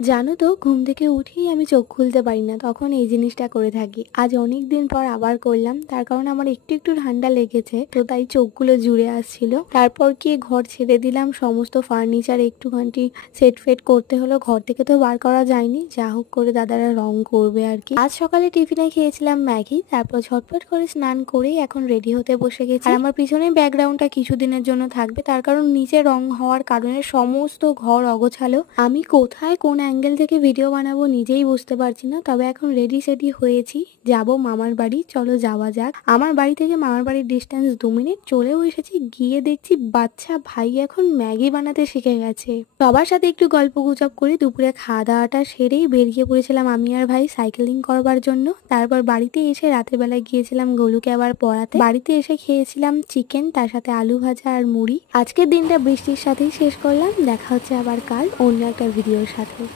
জানো তো, ঘুম থেকে উঠেই আমি চোখ খুলতে পারি না, তখন এই জিনিসটা করে থাকি। আজ অনেক দিন পর আবার করলাম, তার কারণ আমার একটু একটু ঠান্ডা লেগেছে, তো তাই চোখগুলো জুড়ে আসছিল। তারপর কি ঘর ছেড়ে দিলাম, সমস্ত ফার্নিচার একটুখানি সেট ফেট করতে হলো। ঘর থেকে তো বার করা যায়নি, যা হোক করে দাদারা রং করবে আর কি। আজ সকালে টিফিনে খেয়েছিলাম ম্যাগি, তারপর ঝটপট করে স্নান করেই এখন রেডি হতে বসে গেছি। আর আমার পিছনে ব্যাকগ্রাউন্ডটা কিছুদিনের জন্য থাকবে, তার কারণ নিচে রং হওয়ার কারণে সমস্ত ঘর অগোছালো। আমি কোথায় কোন অ্যাঙ্গেল থেকে ভিডিও বানাবো নিজেই বুঝতে পারছি না। তবে এখন রেডি সেডি হয়েছি, যাব মামার বাড়ি। চলো যাওয়া যাক। আমার বাড়ি থেকে মামার বাড়ির ডিস্টেন্স 2 মিনিট। চলেও এসেছি, গিয়ে দেখছি বাচ্চা ভাই এখন ম্যাগি বানাতে শিখে গেছে। সবার সাথে একটু গল্প গুজব করে দুপুরে খাওয়া দাওয়াটা সেরেই বেরিয়ে পড়েছিলাম আমি আর ভাই সাইকেলিং করবার জন্য। তারপর বাড়িতে এসে রাতের বেলায় গিয়েছিলাম গোলুকে আবার পড়াতে। বাড়িতে এসে খেয়েছিলাম চিকেন, তার সাথে আলু ভাজা আর মুড়ি। আজকের দিনটা বৃষ্টির সাথেই শেষ করলাম। দেখা হচ্ছে আবার কাল অন্য একটা ভিডিওর সাথে।